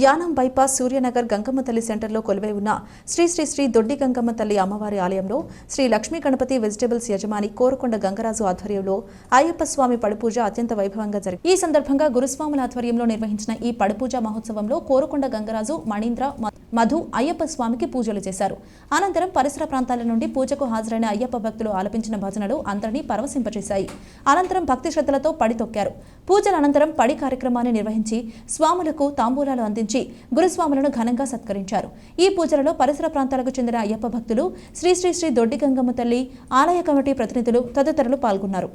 Yanam bypass Suryanagar Gangamma తల్లి సెంటర్లో కొలువై ఉన్న శ్రీ శ్రీ శ్రీ దొడ్డి గంగమ్మ తల్లి అమ్మవారి ఆలయంలో శ్రీ లక్ష్మీ గణపతి వెజిటబుల్స్ యజమాని కోరకొండ గంగరాజు ఆధ్వర్యంలో అయ్యప్ప స్వామి పడిపూజ అత్యంత వైభవంగా జరిగింది. ఈ సందర్భంగా గురుస్వాముల ఆధ్వర్యంలో నిర్వహించిన ఈ పడిపూజ మహోత్సవంలో కోరకొండ గంగరాజు మణీంద్ర మధు అయ్యప్ప స్వామికి పూజలు చేశారు. అనంతరం పరిసర ప్రాంతాల నుండి పూజకు హాజరైన అయ్యప్ప భక్తులు ఆలపించిన భజనలు అందరినీ పరవశింపచేశాయి. అనంతరం భక్తి శ్రద్ధలతో పడి తొక్కారు. పూజల అనంతరం పడి కార్యక్రమాన్ని నిర్వహించి స్వాములకు తాంబూలాలు అంది అందించి గురుస్వాములను ఘనంగా సత్కరించారు. ఈ పూజలలో పరిసర ప్రాంతాలకు చెందిన అయ్యప్ప భక్తులు శ్రీ శ్రీ శ్రీ దొడ్డి గంగమ్మ తల్లి ఆలయ కమిటీ ప్రతినిధులు తదితరులు పాల్గొన్నారు.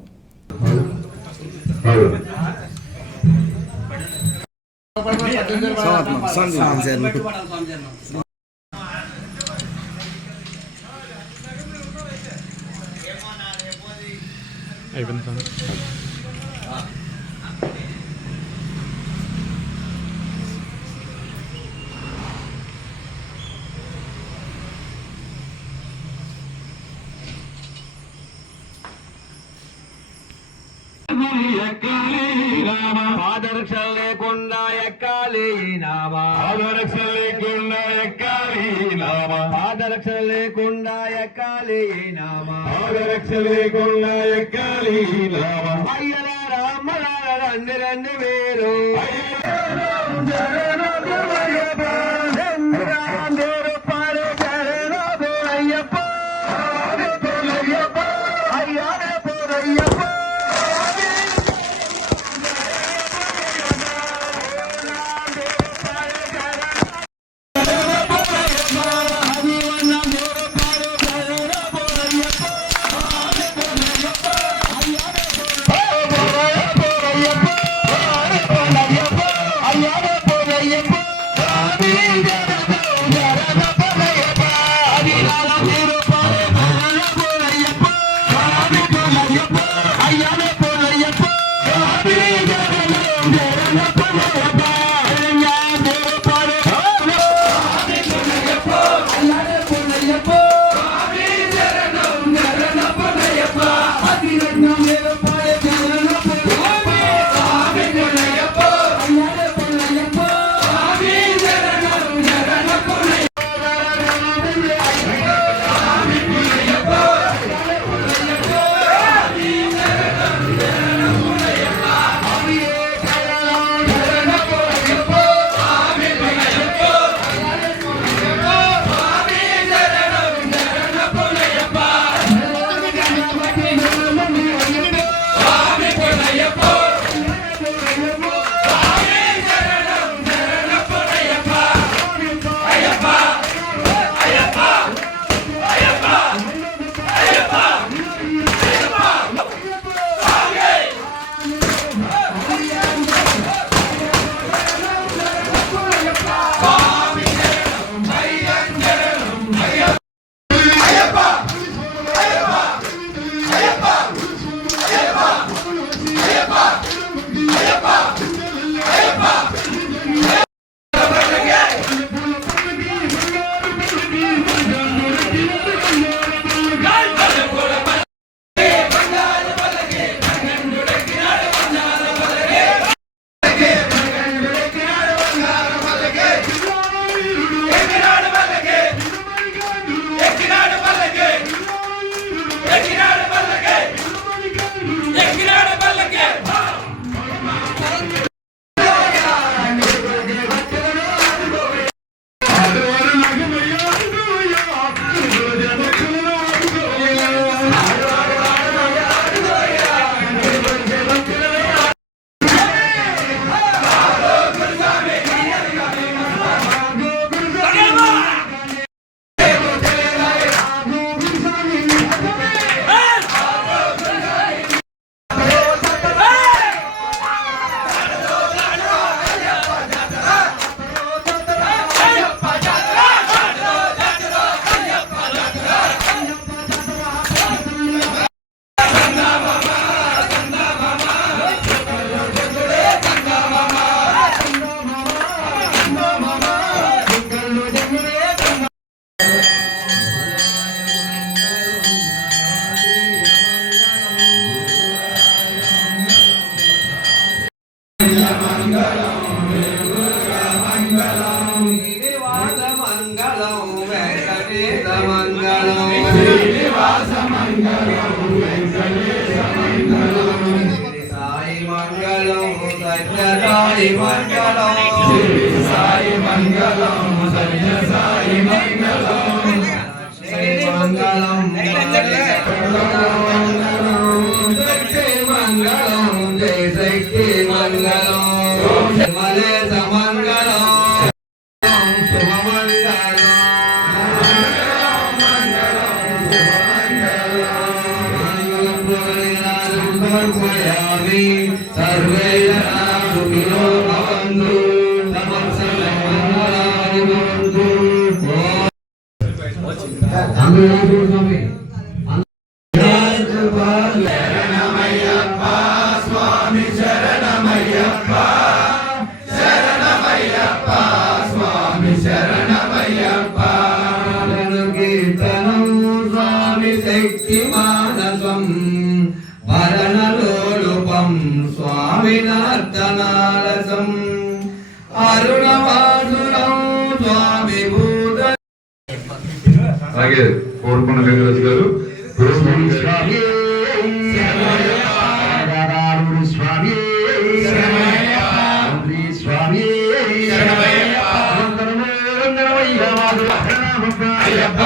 అయిపోయింది ఎక్కాలి నామా పాదరక్షలు లేకుండా ఎక్కాలి నామా పాదరక్షలు లేకుండా ఎక్కాలి నామా పాదరక్షలు లేకుండా ఎక్కాలి నామా పాదరక్షలు లేకుండా ఎక్కాలి నామా అయ్యలారా అమ్మలారా రండి రండి మీరు అయ్యప్ప సాయి మంగళం సాయి మంగళం సత్య సాయి మంగళం శ్రీ మంగళం మంగళం జయ శక్తి మంగళం మలేశ మంగళం సర్వే ಸುಖಿಯೋ ಭವಂತು ಸರ್ವಸರ್ವಮಂಗಳಾರಿ ಭವಂತು భరణలోలుపం స్వామి నర్తనారసం అరుణవాసురం స్వామి భూత అలాగే కోరుకున్న వెంకటరాజు గారు స్వామి స్వామి స్వామి శరణయ్యప్ప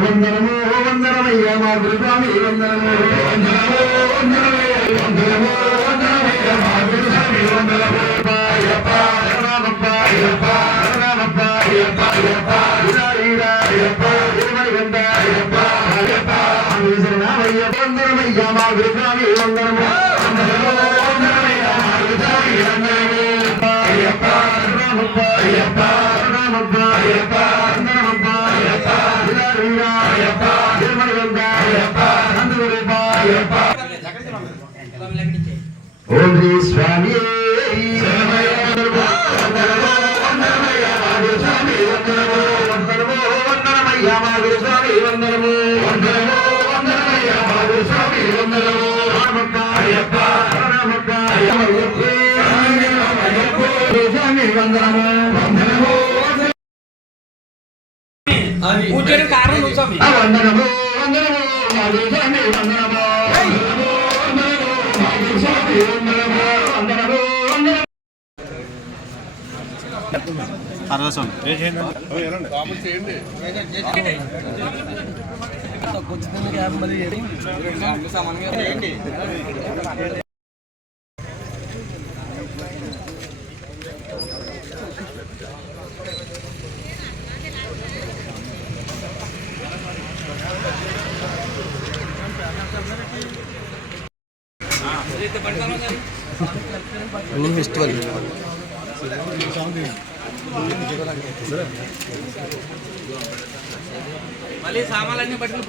వందనము వందనమయ్య మా గురుస్వామి వందనము వందనము వందనమయ్య వందనము వందనమయ్య మా గురుస్వామి వందనము అయ్యప్ప శరణమప్ప అయ్యప్ప ஓன்றி சுவாமியே Ujian kali. వందనము వందనము వందనము. వందనము వందనము వందనము వందనము మళ్ళీ సామాన్లన్నీ పట్టుకుని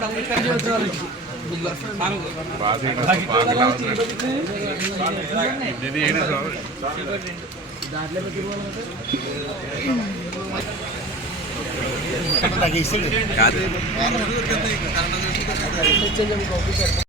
ఇప్పుడు